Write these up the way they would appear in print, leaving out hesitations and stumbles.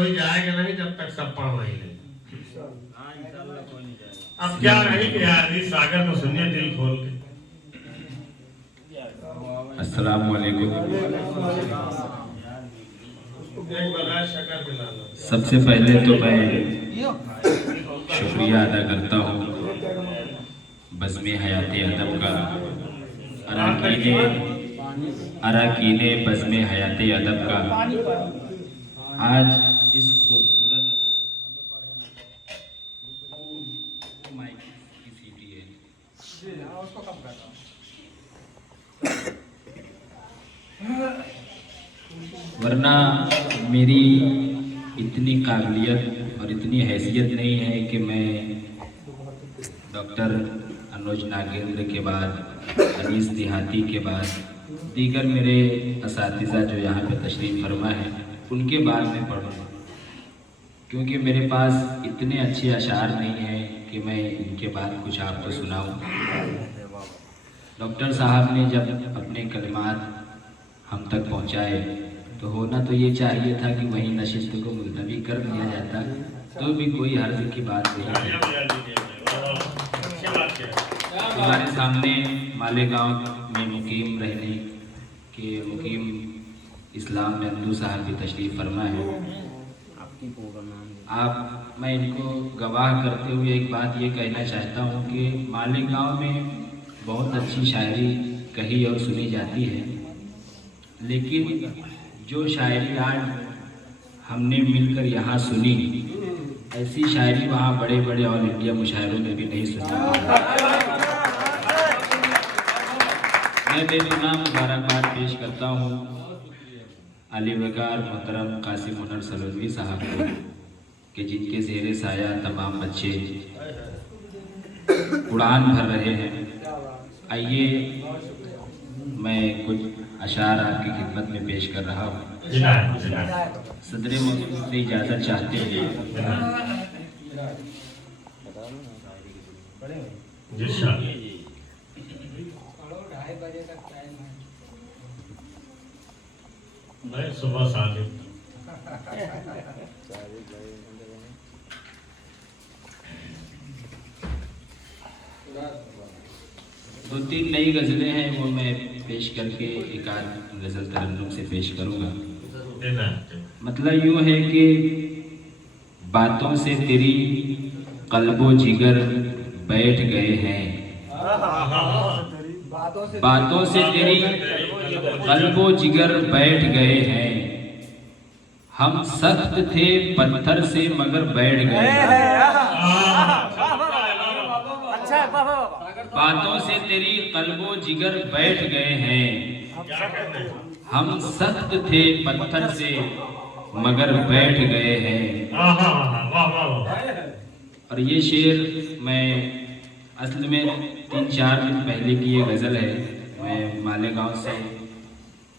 कोई जाएगा नहीं जब तक सब पढ़ नहीं ले। अब क्या नहीं कि यार सागर को सुनिए दिल खोल के। अस्सलाम वालेकुम। सबसे पहले तो मैं शुक्रिया अदा करता हूँ बज़्म हयाते अदब का, अराकीने बज़्म हयाते अदब का। आज इस खूबसूरत माइक की सीटी है, वरना मेरी इतनी काबिलियत और इतनी हैसियत नहीं है कि मैं डॉक्टर अनुज नागेंद्र के बाद, अनीस देहाती के बाद, दीगर मेरे असातिज़ा जो यहाँ पे तशरीफ़ फरमा है उनके बाद में पढ़ूँ, क्योंकि मेरे पास इतने अच्छे अशार नहीं हैं कि मैं इनके बाद कुछ आपको सुनाऊँ। डॉक्टर साहब ने जब अपने कलिमात हम तक पहुँचाए तो होना तो ये चाहिए था कि वहीं नशिस्त को मुलतवी कर दिया जाता, तो भी कोई हर्ज की बात नहीं है। हमारे सामने मालेगांव में मुकीम रहने के मुकीम इस्लाम नंदू साहब की तशरीफ़ फरमा है। मैं इनको गवाह करते हुए एक बात ये कहना चाहता हूँ कि मालेगांव में बहुत अच्छी शायरी कही और सुनी जाती है, लेकिन जो शायरी आज हमने मिलकर यहाँ सुनी, ऐसी शायरी वहाँ बड़े बड़े ऑल इंडिया मुशायरों में भी नहीं सुनी। मैं बेगुनाह मुबारकबाद पेश करता हूँ अली वकार मोहतरम कासिम हुनर सलोलवी साहब को कि जिनके ज़ेरे साया तमाम बच्चे उड़ान भर रहे हैं। आइए मैं कुछ अशार आपकी खिदमत में पेश कर रहा हूँ। सदर मौजूद से इजाज़त चाहते हैं। सुबह साढ़े 2-3 नई गज़लें हैं, वो मैं पेश करके एक आध गज़ल तरन्नुम से पेश करूँगा। मतलब यूँ है कि बातों से तेरी कल्बो जिगर बैठ गए हैं, बातों से तेरी कल्बो जिगर बैठ गए हैं, हम सख्त थे पत्थर से मगर बैठ गए हैं। बातों से तेरी कल्बो जिगर बैठ गए हैं, हम सख्त थे पत्थर से मगर बैठ गए हैं। और ये शेर मैं असल में 3-4 दिन पहले की ये गज़ल है। मैं मालेगांव से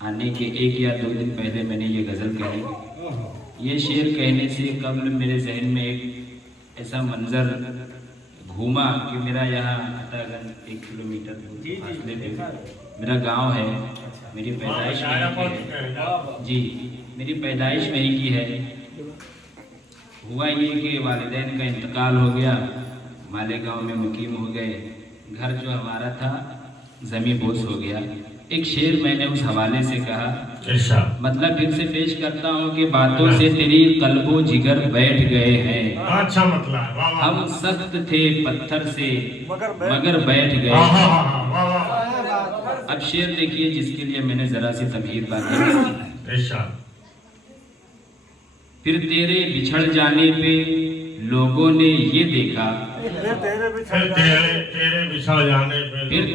आने के 1 या 2 दिन पहले मैंने ये गज़ल कही। ये शेर कहने से कबल मेरे जहन में एक ऐसा मंज़र घूमा कि मेरा यहाँ अतागंज 1 किलोमीटर फासले पे मेरा गांव है, मेरी पैदाइश वहीं की है। जी, मेरी पैदाइश वहीं की है। हुआ ये कि वालिदैन का इंतकाल हो गया, मालेगांव में मुकीम हो गए, घर जो हमारा था ज़मीं बोस हो गया। एक शेर मैंने उस हवाले से कहा, मतलब फिर से पेश करता हूँ कि बातों से तेरी कल्बो जिगर बैठ गए हैं, अच्छा मतलब हम सख्त थे पत्थर से मगर बैठ गए। अब शेर देखिए जिसके लिए मैंने जरा सी तमहीद बात। फिर तेरे बिछड़ जाने पे लोगों ने ये देखा, फिर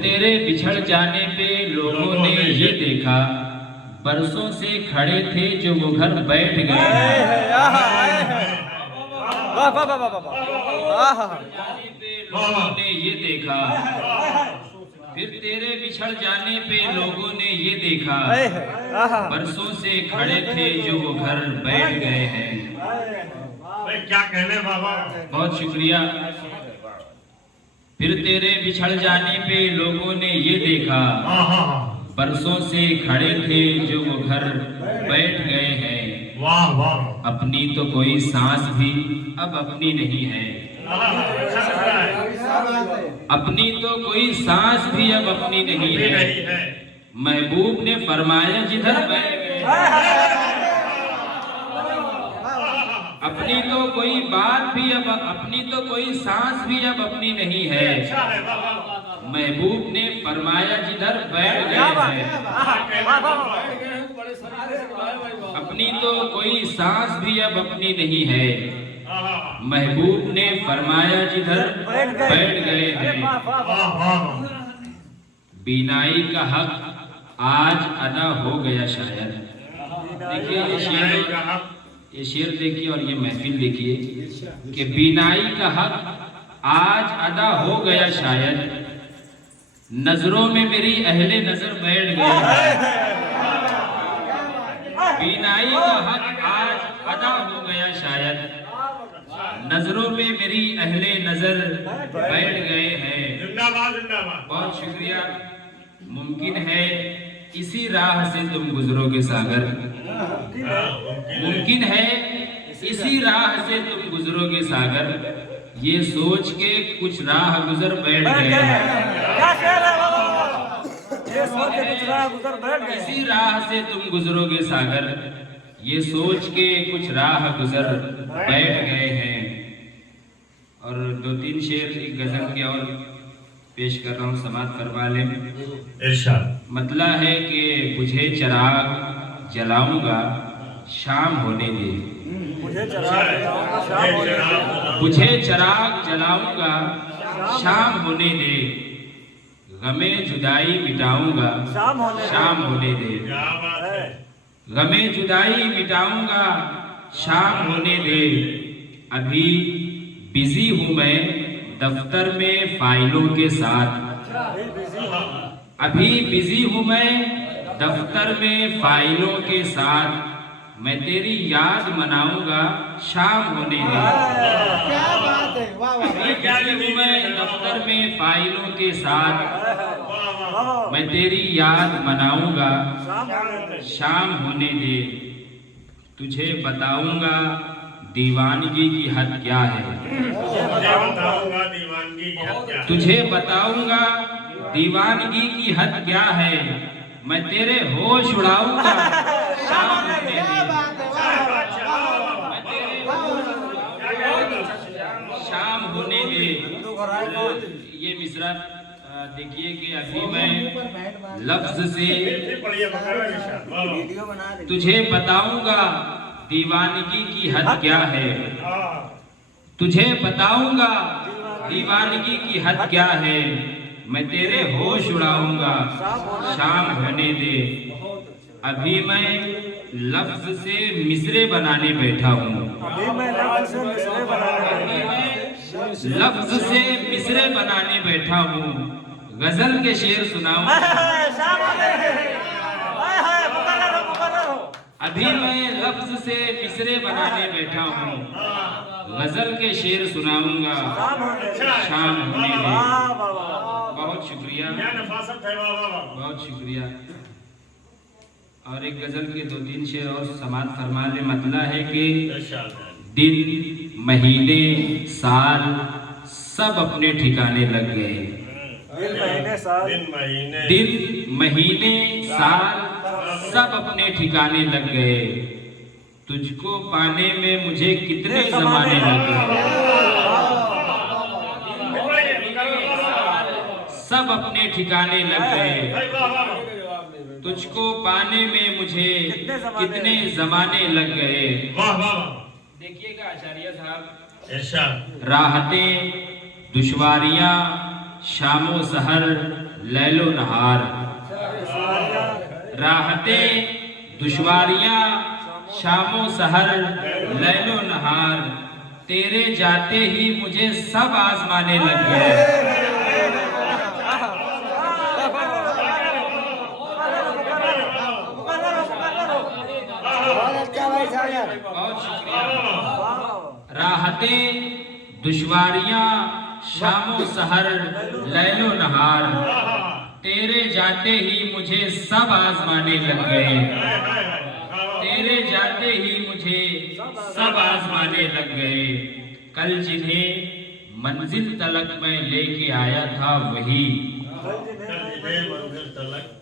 तेरे बिछड़ जाने पे लोगों ने ये देखा, बरसों से खड़े थे जो वो घर बैठ गए। लोगों ने ये देखा, फिर तेरे बिछड़ जाने पे लोगों ने ये देखा, बरसों से खड़े थे जो वो घर बैठ गए हैं। क्या कहने बाबा, बहुत शुक्रिया। फिर तेरे बिछड़ जाने पे लोगों ने ये देखा, बरसों से खड़े थे जो वो घर बैठ गए हैं। वाह वाह अपनी तो कोई सांस भी अब अपनी नहीं है। अच्छा लग रहा है। अपनी तो कोई सांस भी अब अपनी नहीं ये है। नहीं है। महबूब ने फरमाया जिधर बैठ गए, अपनी तो कोई बात भी अब, अपनी तो कोई सांस भी अब अपनी नहीं है। अच्छा है। वाह वाह। महबूब ने फरमाया जिधर बैठ गए हैं, अपनी तो कोई सांस भी अब अपनी नहीं है। महबूब ने फरमाया जिधर बैठ गए हैं, वाह वाह। बीनाई का हक आज अदा हो गया शायद। देखिए ये शेर देखिए और ये महफिल देखिए कि बीनाई का हक आज अदा हो गया शायद, नजरों में मेरी अहले नजर बैठ गए हैं। बीनाई का हक आज अदा हो गया शायद, नजरों में मेरी अहले नजर बैठ गए हैं। जिंदाबाद जिंदाबाद। बहुत शुक्रिया। मुमकिन है इसी राह से तुम गुजरोगे सागर, मुमकिन है इसी राह से तुम गुजरोगे सागर, ये सोच के कुछ राह गुजर बैठ गए हैं। इसी राह से तुम गुजरोगे सागर, ये सोच के कुछ राह गुजर बैठ गए हैं। और दो तीन शेर एक गजल के और पेश कर रहा हूँ, समाप्त करवा लें। इरशाद। मतला है कि बुझे चिराग जलाऊंगा शाम होने दे, बुझे चिराग जलाऊंगा शाम होने दे, गमे जुदाई मिटाऊंगा शाम होने दे, क्या बात है। गमे जुदाई मिटाऊंगा शाम होने दे। अभी बिजी हूँ मैं दफ्तर में फाइलों के साथ, अभी बिजी हूँ मैं दफ्तर में फाइलों के साथ, मैं तेरी याद मनाऊंगा शाम होने दे। क्या बात है, वाह वाह। अभी बिजी हूँ मैं दफ्तर में फाइलों के साथ, मैं तेरी याद मनाऊंगा शाम होने दे। तुझे बताऊंगा दीवानगी की हद क्या है, मुझे बताऊंगा दीवानगी की हद क्या है। तुझे बताऊंगा दीवानगी की हद क्या है, मैं तेरे होश उड़ाऊंगा शाम होने दे। मैं तेरे शाम होने दे। ये मिसरा देखिए कि अभी मैं लफ्ज से पढ़िए बकरा इरशाद। वाह। तुझे बताऊंगा दीवानगी की हद क्या है, हाँ। तुझे बताऊंगा दीवानगी की हद क्या है, मैं तेरे होश उड़ाऊंगा शाम होने दे। अभी मैं लफ्ज से मिसरे बनाने बैठा हूँ, अभी मैं लफ्ज से मिसरे बनाने बैठा हूँ, गजल के शेर सुनाऊं। अभी मैं लफ्ज से मिसरे बनाने बैठा हूँ, गजल के शेर सुनाऊंगा शाम होने दे। बहुत शुक्रिया, क्या नफासत है। वाह वाह वाह। बहुत शुक्रिया। और एक गजल के दो तीन शेर और समाप्त फरमा ले। मतला है कि इरशाद है। दिन महीने साल सब अपने ठिकाने लग गए, दिन महीने साल सब अपने ठिकाने लग गए, तुझको पाने में मुझे कितने जमाने लग गए, सब अपने ठिकाने लग गए, तुझको पाने में मुझे कितने जमाने लग गए। वाह वाह। देखिएगा आचार्य साहब, इरशाद। राहतें दुश्वारियां शामो सहर लैलो नहार, राहतें दुश्वारियां शामो सहर लैलो नहार, तेरे जाते ही मुझे सब आजमाने लग गए। बहुत शुक्रिया। राहतें दुश्वारियां शामो सहर लैलो नहार, तेरे जाते ही मुझे सब आजमाने लग गए, तेरे जाते ही मुझे सब आजमाने लग गए। कल जिन्हें मंजिल तलक मैं लेके आया था वही,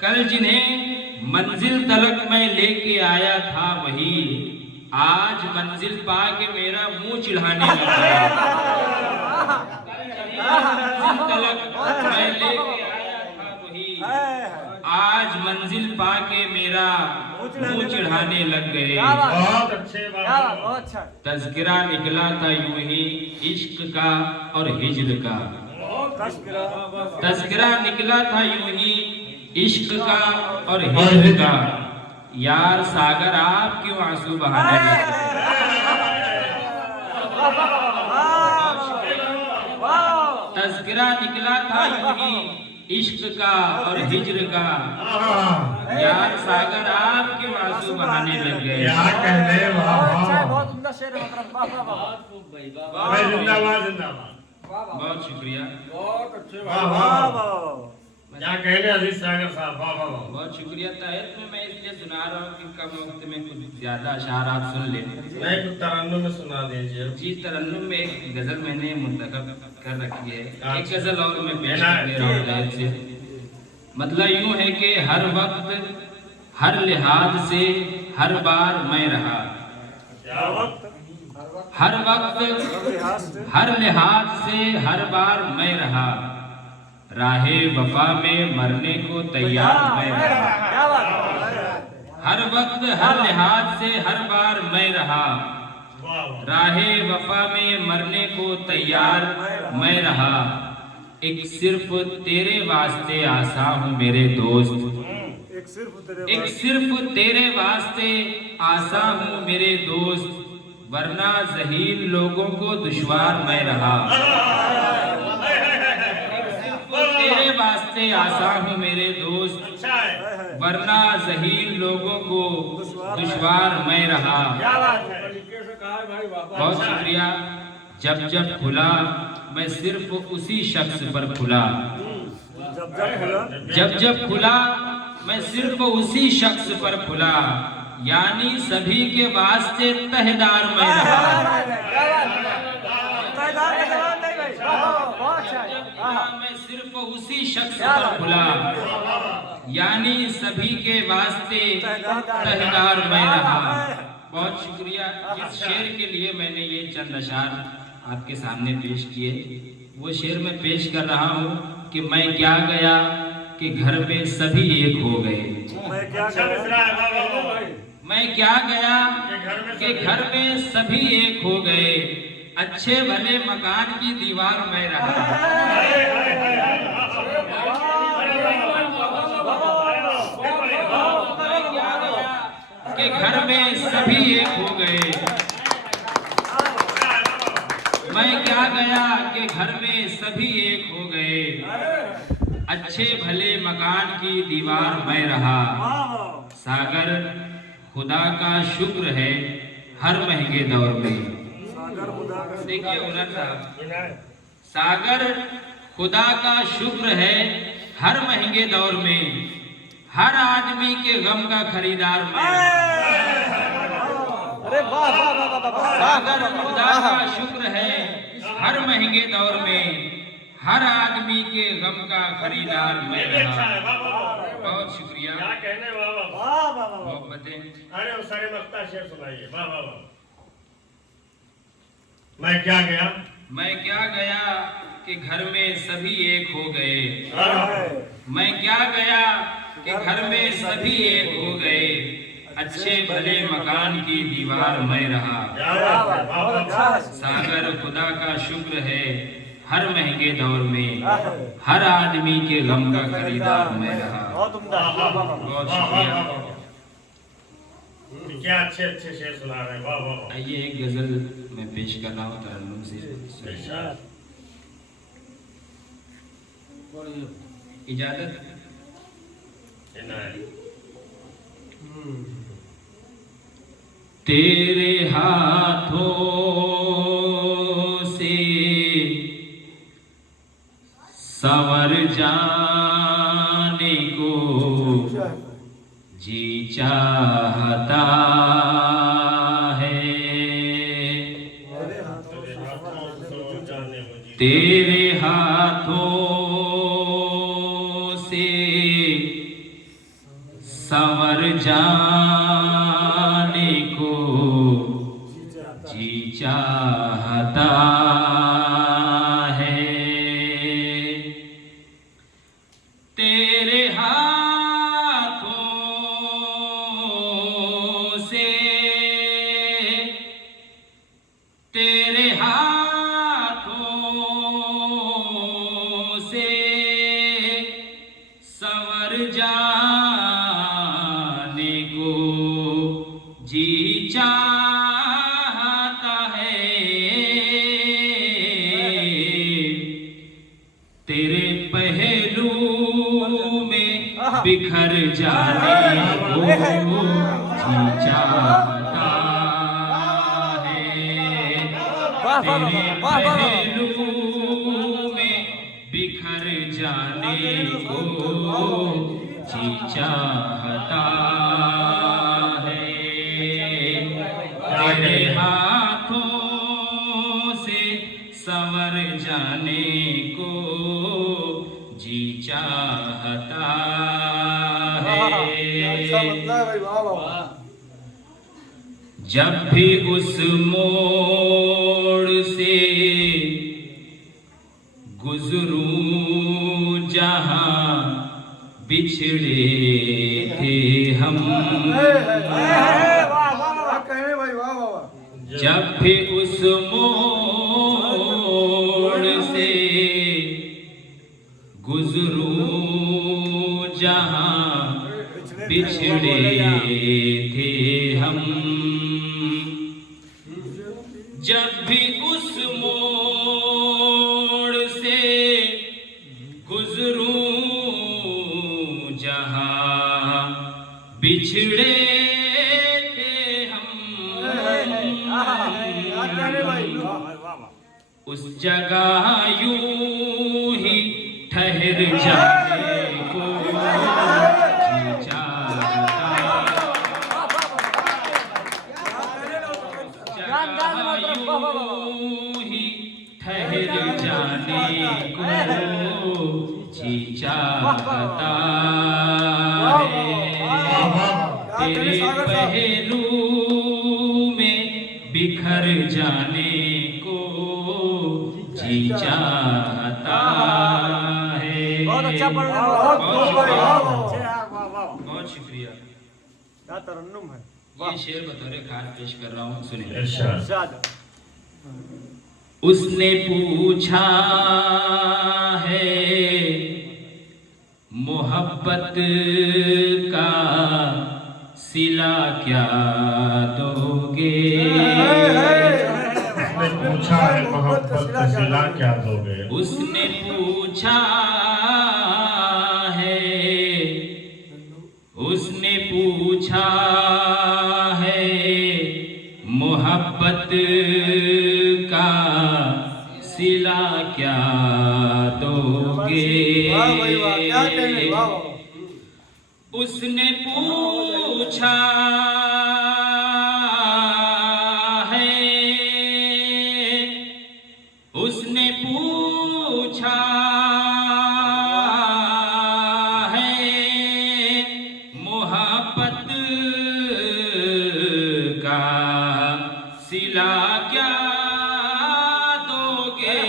कल जिन्हें मंजिल तलक मैं लेके आया था वही, आज मंजिल पाके मेरा मुंह चिढ़ाने लग गए। मंजिल तलक मैं लेके आया था वही, आज मंजिल पाके मेरा मुंह चिढ़ाने लग गए। बहुत अच्छे बाबा। बहुत अच्छा। तज़किरा निकला था यूं ही इश्क का और हिज्र का, तज़किरा निकला था यूं ही इश्क का और हिज्र का। यार सागर आप क्यों आंसू बहाने लगे? तज़किरा निकला था यूं ही इश्क का और हिज्र का। यार सागर आप क्यों आंसू बहाने लग गए? क्या कहने बाबा। बहुत उम्दा शेर है मतलब। वाह वाह वाह। भाई जिंदाबाद जिंदाबाद। बहुत शुक्रिया, बहुत अच्छे। वाह वाह। क्या कहने अजीज सागर साहब। वाह वाह वाह। बहुत शुक्रिया। तायत में मैं इसलिए सुना रहा हूँ कि कम वक्त में कुछ ज्यादा अशार आप सुन लें। मैं कुछ तरन्नुम में सुना दीजिए। जी, तरन्नुम में एक गजल मैंने मुंतखब कर रखी है। एक अच्छा। गजल और मैं पेश कर दे रहा हूँ तायत से। मतलब यूं है कि हर वक्त हर लिहाज से हर बार मैं रहा, क्या वक्त हर वक्त हर लिहाज से हर बार मैं रहा, राहे वफा में मरने को तैयार मैं रहा। क्या बात है। हर वक्त हर लिहाज से हर बार मैं रहा, वाह वाह। राहे वफा में मरने को तैयार मैं रहा। एक सिर्फ तेरे वास्ते आसा हूँ मेरे दोस्त, एक सिर्फ तेरे वास्ते आसा हूँ मेरे दोस्त, वरना ज़हीन लोगों को दुश्वार मैं रहा। तेरे वास्ते आसा हूँ मेरे दोस्त, अच्छा है। वरना ज़हीन लोगों को दुश्वार मैं रहा। क्या बात है। बहुत शुक्रिया। जब जब खुला मैं सिर्फ उसी शख्स पर खुला, जब जब खुला मैं सिर्फ उसी शख्स पर खुला, यानी सभी के वास्ते तहदार मैं रहा। मैं सिर्फ उसी शख्स पर खुला, यानी सभी के वास्ते तहदार मैं रहा। बहुत शुक्रिया। इस शेर के लिए मैंने ये चंद अशार आपके सामने पेश किए। वो शेर मैं पेश कर रहा हूँ कि मैं क्या गया कि घर में सभी एक हो गए। अच्छा मिसरा है। वाह वाह वाह। मैं क्या गया कि घर में सभी एक हो गए, अच्छे भले मकान की दीवार में रहा। कि घर में सभी एक हो गए, मैं क्या गया कि घर में सभी एक हो गए, अच्छे भले मकान की दीवार में रहा। सागर खुदा का शुक्र है हर महंगे दौर में। देखिए उमर साहब, सागर खुदा का शुक्र है हर महंगे दौर में, हर आदमी के गम का खरीदार मैं रहा। अरे वाह वाह वाह वाह वाह। सागर खुदा का शुक्र है हर महंगे दौर में, हर आदमी के गम का खरीदार मैं अच्छा रहा। है। वाह वाह वाह। बहुत शुक्रिया। क्या कहने। वाह वाह। मोहब्बतें। अरे वो सारे मख्ता शेर सुनाइए। वाह वाह वाह। मैं क्या गया। मैं क्या गया कि घर में सभी एक हो गए, वाह। मैं क्या गया कि घर में सभी एक हो गए, अच्छे भले मकान की दीवार मैं रहा। क्या बात है। वाह वाह। सागर खुदा का शुक्र है हर महंगे दौर में, हर आदमी के गम का खरीदार मैं रहा। बहुत उम्दा। बहुत शुक्रिया। क्या अच्छे अच्छे शेर सुना रहे हैं। वाह वाह वाह। आइए एक गजल मैं पेश कर रहा हूँ तरन्नुम से। इरशाद। इजाजत। इनायत। तेरे हाथों से संवर जाने को जी चाहता तेरे हाथों से संवर जाने को जी चाहता है। तेरे हाथों से, तेरे हाथों से संवर जाने को जी चाहता है। तेरे पहलू में बिखर जाने को जी चाहता है। तेरे पहलू में बिखर जाने को जी चाहता है। तेरे हाथों से संवर जाने को जी चाहता है। जब भी उस मोड़ से गुजरूं जहां बिछड़े थे हम, जब भी उस मोड़ से गुजरूं जहां बिछड़े थे हम, जब भी उस मोड़ से गुजरूं जहां बिछड़े थे हम, उस जगह यूं ही ठहर जाने को जी चाहता है। यूं ही ठहर जाने को जी चाहता है। तेरे पहलू में बिखर जाने को जी चाहता है। बहुत अच्छा पढ़ रहे हो, बहुत शुक्रिया। क्या तरन्नुम है। ये शेर बतौर खास पेश कर रहा हूँ, सुनिए। इरशाद। उसने पूछा है मोहब्बत का सिला क्या दोगे, उसने पूछा है मोहब्बत का सिला क्या दोगे, उसने पूछा है, उसने पूछा है मोहब्बत का सिला क्या दोगे। उसने पूछा है, उसने पूछा है मोहब्बत का सिला क्या दोगे,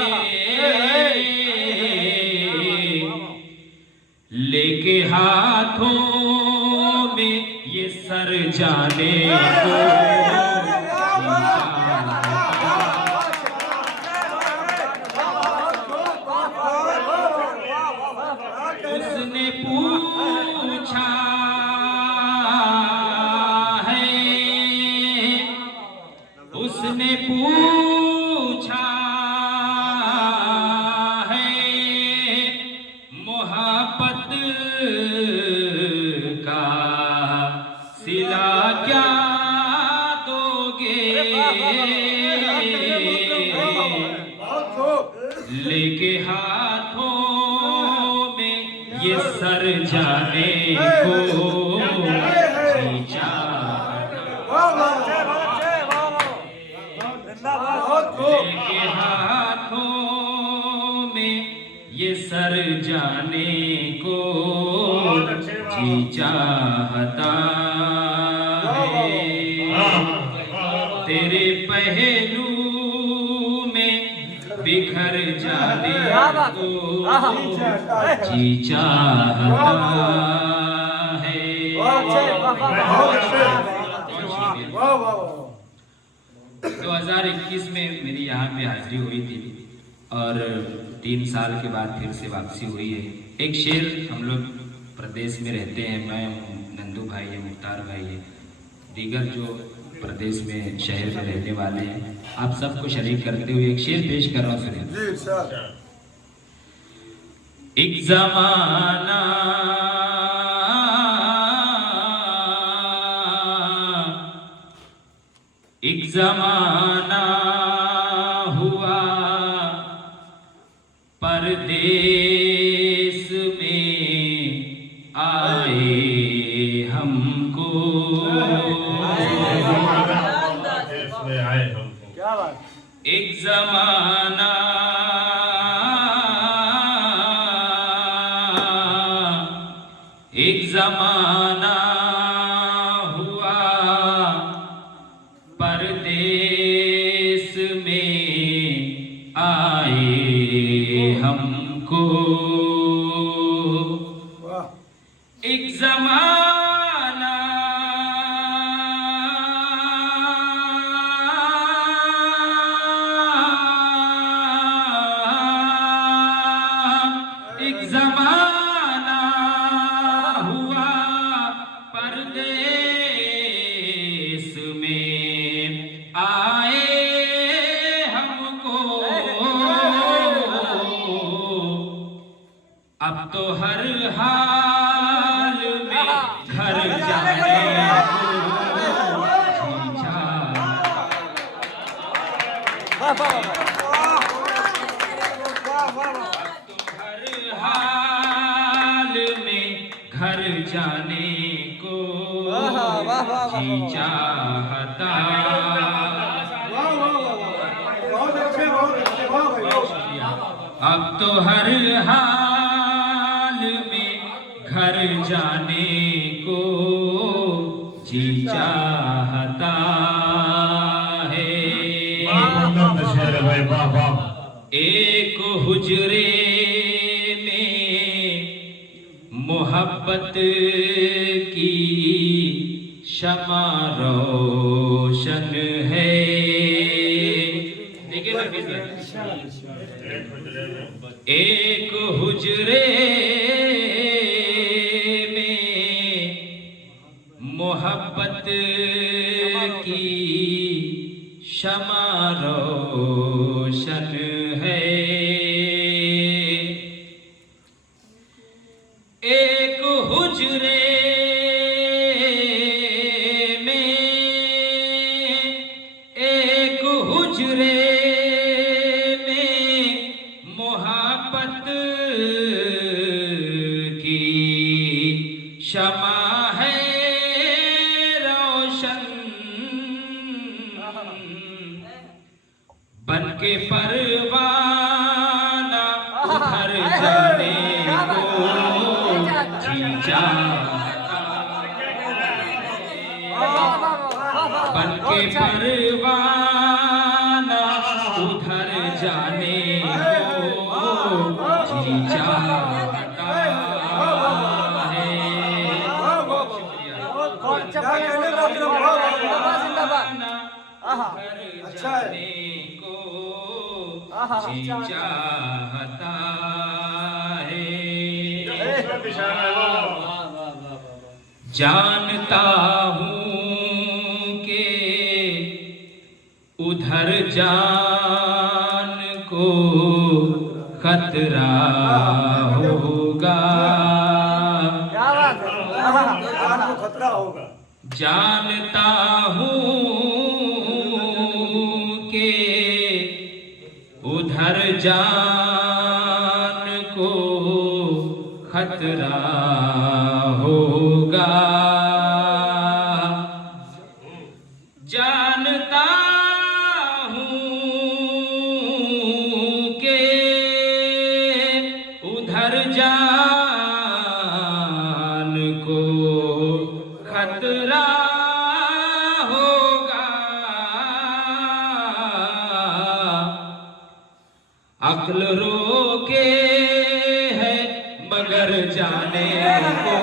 लेके हाथों में ये सर जाने को उसने पूछा है, उसने पूछा है मोहब्बत का सिला क्या दोगे, लेके हाथों में ये सर जाने को जी चाहता, लेके हाथों सर जाने को बहुत अच्छे वाह। जी चाहता है। तेरे पहलू में बिखर जाने को जी चाहता है। 2021 में मेरी यहाँ पे हाजिरी हुई थी और 3 साल के बाद फिर से वापसी हुई है। एक शेर, हम लोग प्रदेश में रहते हैं, मैं हूँ, नंदू भाई है, मुख्तार भाई है, दीगर जो प्रदेश में शहर में रहने वाले हैं, आप सबको शरीक करते हुए एक शेर पेश कर रहा हूँ, सुनिए। एक जमाना एक जमाना हुआ परदेश में आए हमको। देश में आए हमको। क्या बात एक जमाना एक जमाना हुआ परदेश में आए हमको। एक जमाना एक जमाना हुआ परदेश में आए हमको। अब तो हर हाल में घर जाने को हर हाल में घर जाने को जी चाहता। अब तो हर हाल में घर जाने को जी चाहता है। भाई वाह वाह। एक हुजरे में मोहब्बत की शमा रोशन है। देखिए ना कैसे एक हुजरे में मोहब्बत की शमा रोशन है। एक हुजरे में एक हुजरे में मोहब्बत की शमा है रोशन। बन के परवाना उधर जाने को जी चाहता। बन के परवाना उधर जाने को जी चाहता है। अच्छा है। जी चाहता है। जानता हूँ कि उधर जान को खतरा होगा। क्या बात है, खतरा होगा। जानता हूँ कि उधर जान को खतरा होगा। जानता हूँ कि खतरा होगा, अक्ल रोके है मगर जाने को,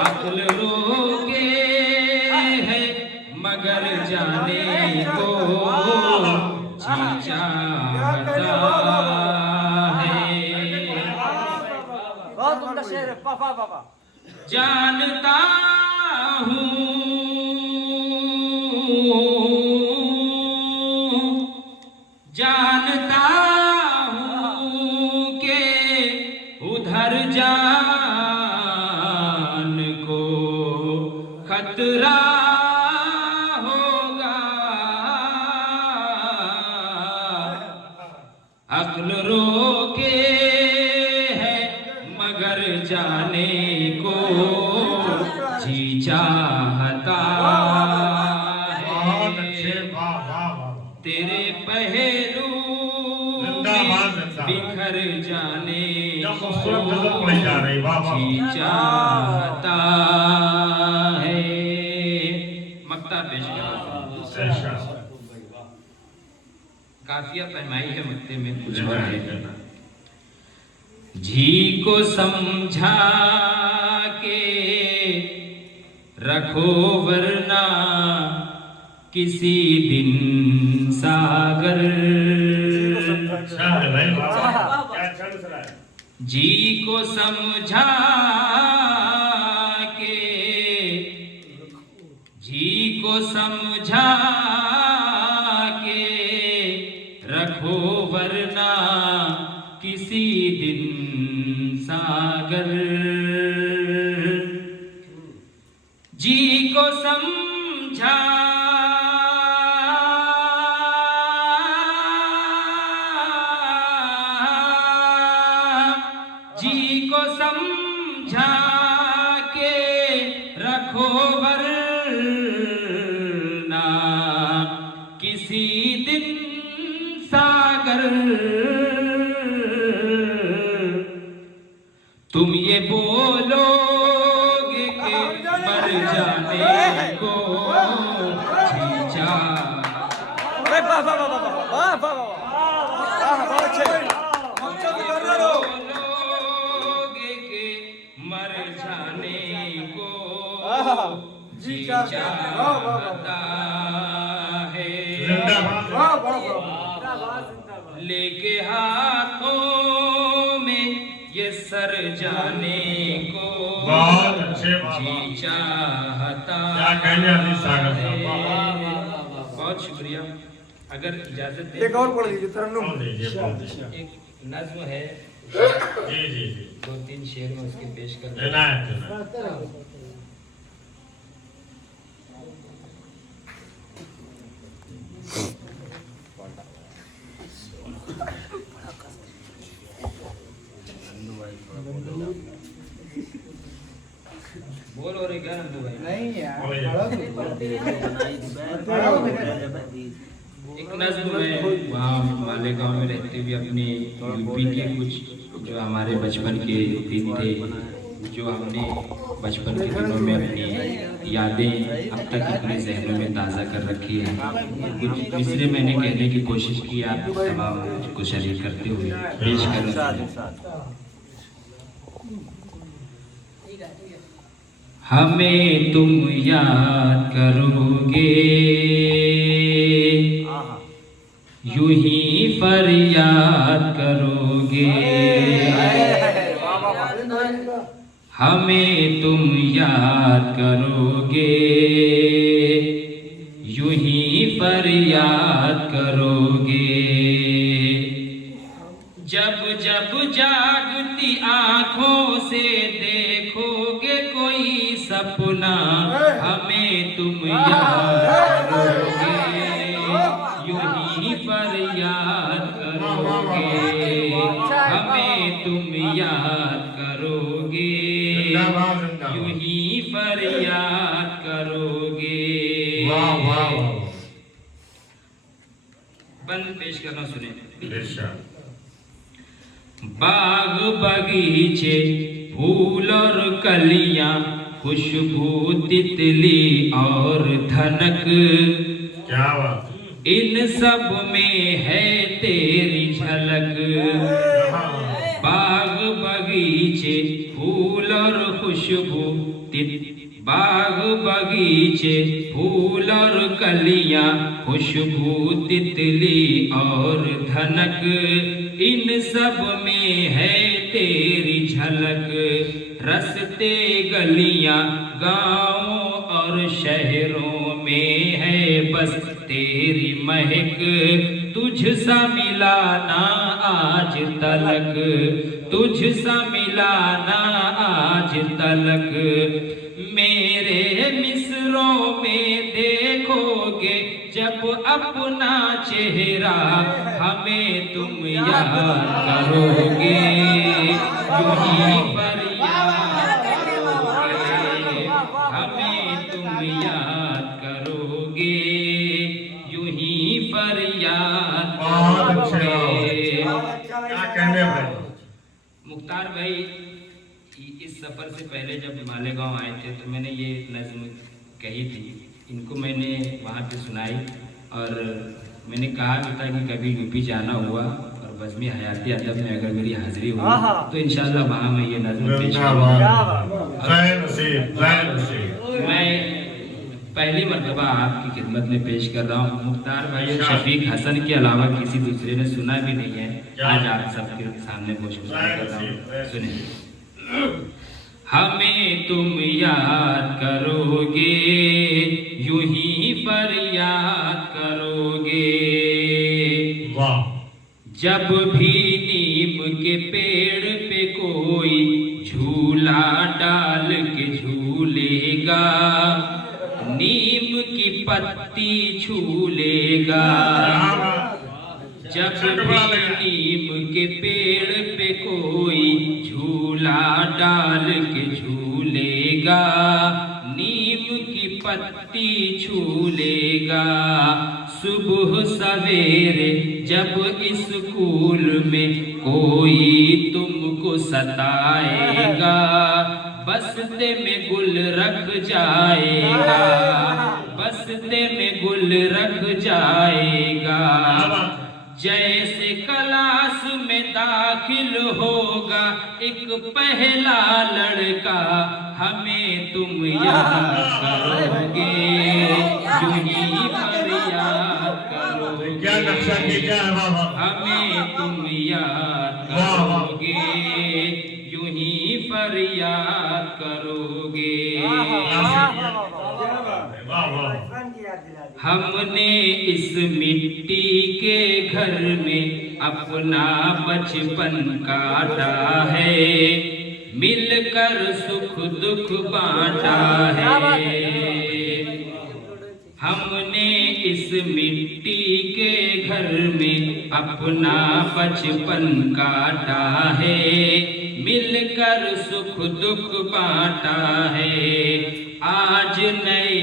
अक्ल रोके है मगर जाने को, जी चाहता है। बहुत उम्दा शेर है, पापा पापा। जानता हूँ जानता हूँ के उधर जान को खतरा होगा, अक्ल रोके है मगर जाने को, जी चाहता बहुत है। अच्छे, वाह वाह वाह। तेरे पहलू जिंदाबाद, में जिंदाबाद। बिखर जाने क्या को, खूबसूरत गजल पढ़ी जा रही, वाह वाह। जी चाहता है। मक्ता पेश करा, बेशक। काफिया फरमाई है मक्ते में कुछ और लेना है। है, लेना। जी को समझा के रखो वरना किसी दिन सागर, अच्छा है भाई, वाह। क्या अच्छा लग रहा है। जी को समझा के, जी को समझा के रखो वरना किसी दिन सागर, जी को समझा जी को समझा के रखो वरना किसी दिन सागर, तुम ये बोलोगे कि मर जाने को, जी अरे वाह वाह वाह वाह वाह वाह वाह, बहुत अच्छे। बोलोगे कि मर जाने को, जी चाहता है। जिंदाबाद। वाह वाह वाह, लेके हाथों में ये सर जाने को, बहुत अच्छे, वाह जी वाह। चाहता क्या कहने अजीज सागर साहब, है। वाह वाह। बहुत शुक्रिया। अगर इजाजत दें, एक और पढ़ लीजिए तरन्नुम। बोल दीजिए, बोल दीजिए। एक नज्म है, जी जी जी, 2-3 शेर में उसके पेश कर लेना है, लेना है। बोल और क्या नंदू भाई? नहीं यार, एक नज्म में वहाँ मालेगांव में रहते हुए अपने यूपी के कुछ जो हमारे बचपन के दिन थे, जो हमने बचपन के दिनों में अपनी यादें अब तक अपने जहनों में ताज़ा कर रखी है, कुछ मिसरे मैंने कहने की कोशिश की, आप तमाम को शरीक करते हुए पेश कर रहे हैं। हमें तुम याद करोगे, यूं ही फरियाद करोगे, हमें तुम याद करोगे, यूं ही फरियाद करोगे, जब जब जागती आंखों से देखोगे कोई सपना, हमें तुम याद करोगे, यूं ही फरियाद करोगे, हमें तुम याद करोगे, यूं ही फरियाद करोगे। वाह वाह वाह। बंद पेश करना सुने। बेशक। बाग बगीचे फूल और कलियां, खुशबू तितली और धनक, क्या बात, इन सब में है तेरी झलक। बाग बगीचे फूल और खुशबू, बाग बगीचे फूल और कलियां, खुशबू तितली और धनक, इन सब में है तेरी झलक। रस्ते गलियां गाँवों और शहरों में है बस तेरी महक, तुझसा मिला ना आज तलक, तुझसा मिला ना आज तलक। मेरे मिसरों में देखोगे जब अपना चेहरा, हमें तुम याद करोगे, यूं ही फरियाद करोगे, हमें तुम याद करोगे, यूं ही फरियाद करोगे। क्या कहने भाई। मुख्तार भाई, इस सफ़र से पहले जब मालेगांव आए थे तो मैंने ये नज़्म कही थी, इनको मैंने वहाँ पे सुनाई और मैंने कहा भी था कि कभी यूपी जाना हुआ और बज़्म हयाती अदब में अगर मेरी हाज़िरी हुई तो इंशाल्लाह वहाँ मैं ये नज़्म पेश करूँगा। मैं पहली मरतबा आपकी खिदमत में पेश कर रहा हूँ। मुख्तार भाई और शफीक हसन के अलावा किसी दूसरे ने सुना भी नहीं है, आज आप सबके सामने पेश कर रहा हूँ, सुनिए। हमें तुम याद करोगे, यूं ही फरियाद करोगे, जब भी नीम के पेड़ पे कोई झूला डाल के झूलेगा, नीम की पत्ती झूलेगा। जब भी नीम के पेड़ पे कोई झूला डाल के झूलेगा, नीम की पत्ती झूलेगा। सुबह सवेरे जब स्कूल में कोई तुमको सताएगा, बस्ते में गुल रख जाएगा, बस्ते में गुल रख जाएगा। जैसे क्लास में दाखिल होगा एक पहला लड़का, हमें तुम याद करोगे, यूं ही फरियाद करोगे, क्या नक्शा खींचा है बाबा, हमें तुम याद करोगे, यूं ही फरियाद करोगे। हमने इस मिट्टी के घर में अपना बचपन काटा है, मिलकर सुख दुख बांटा है। हमने इस मिट्टी के घर में अपना बचपन काटा है, मिलकर सुख दुख बांटा है। आज नए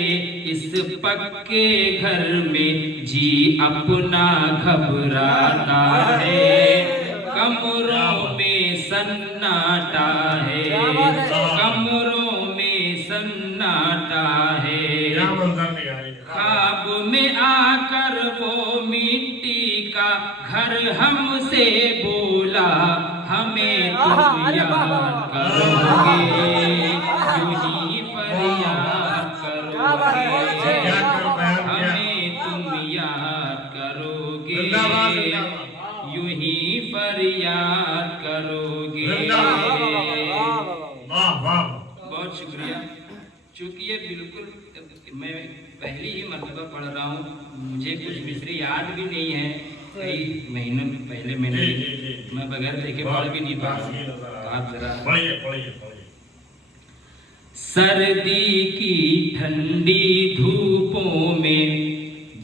इस पक्के घर में जी अपना घबराता है, कमरों में सन्नाटा है, कमरों में सन्नाटा है। ख्वाब में आकर वो मिट्टी का घर हमसे बोला, हमें तुम याद करोगे, यूं ही फरियाद करोगे, हमें तुम याद करोगे, यूं ही फरियाद करोगे। बहुत शुक्रिया। चूँकि ये बिल्कुल मैं पहली ही मरतबा पढ़ रहा हूँ, मुझे कुछ मिसरे याद भी नहीं है, कई महीनों पहले मैंने मैं बगैर देखे पढ़ भी नहीं पाया, तो आप जरा पढ़िए। सर्दी की ठंडी धूपों में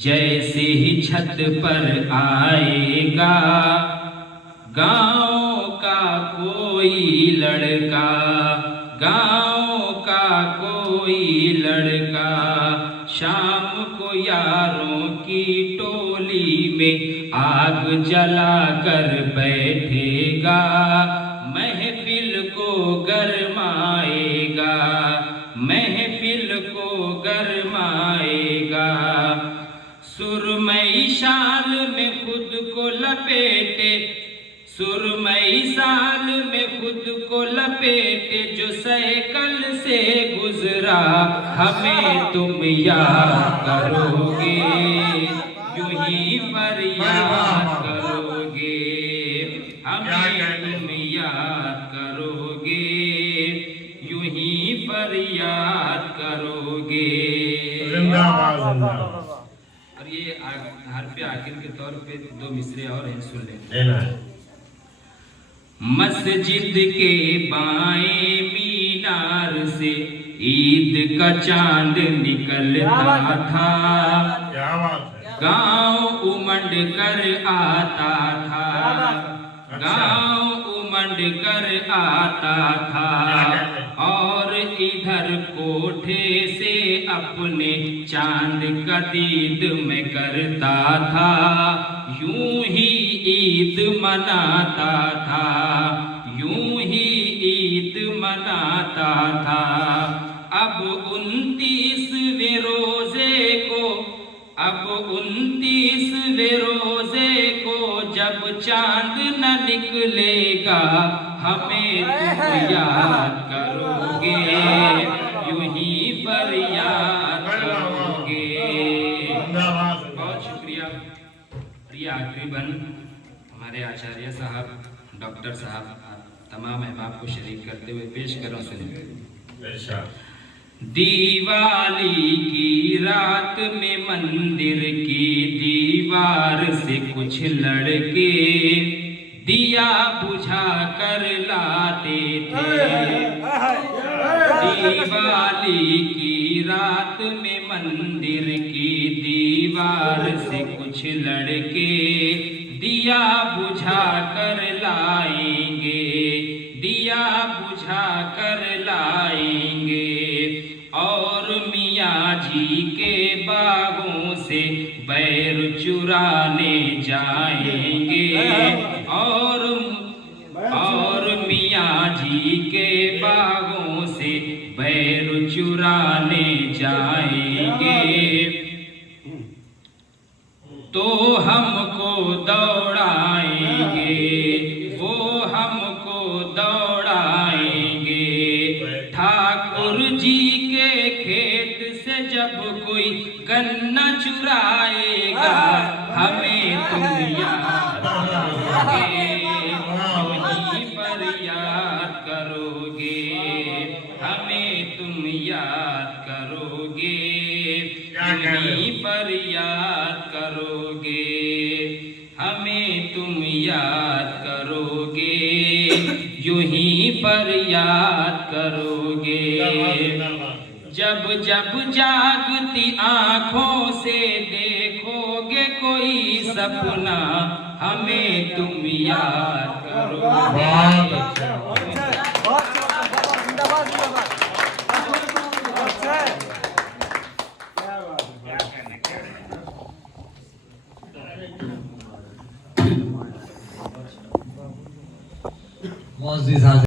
जैसे ही छत पर आएगा, गाँव का कोई लड़का, गाँव का कोई लड़का, शाम को यारों की टोली डोली में आग जला कर बैठेगा, महफिल को गरमाएगा, महफिल को गरमाएगा। सुरमई शाल में खुद को लपेटे, सुरमई साल में खुद को लपेटे, जो साइकिल से गुजरा हमें तुम याद करोगे, यूं ही फरियाद करोगे, हमें तुम याद करोगे, यूं ही फरियाद करोगे। जिंदाबाद जिंदाबाद। और ये हर पे आखिर के तौर पे दो मिसरे और हैं, सुन लें। लेना है। मस्जिद के बाएं मीनार से ईद का चांद निकलता था, क्या बात है। गांव उमड़ कर आता था, गांव उमड़ कर आता था, और इधर कोठे से अपने चांद का दीद में करता था, यूं ही ईद मनाता था, यूं ही ईद मनाता था। अब 29वें रोजे को, अब 29वें रोजे को जब चांद न निकलेगा, हमें तुम याद करोगे, यूं ही फरियाद करोगे। बहुत शुक्रिया। ये आखिरी बन हमारे आचार्य साहब, डॉक्टर साहब, आप तमाम अहबाब को शरीक करते हुए पेश करो, सुनिए। दिवाली की रात में मंदिर की दीवार से कुछ लड़के दिया बुझा कर लाते थे, दिवाली की रात में मंदिर की दीवार से कुछ लड़के दिया बुझा कर लाएंगे, दिया बुझा कर लाएंगे, और मियाँ जी के बागों से बैर चुराने जाएंगे, और मियाँ जी के बागों से बैर चुराने जाएंगे। तो हमको दौड़ाएंगे, वो हमको दौड़ाएंगे, ठाकुर जी के खेत से जब कोई गन्ना चुराएगा, हमें तुम याद करोगे, यूं ही फरियाद करोगे, हमें तुम याद करोगे, यूं ही फरियाद करोगे, हमें तुम याद करोगे, यूं ही फरियाद करोगे। जब जब जागती आँखों से देखोगे कोई सपना, हमें तुम याद करोगे। मौजूद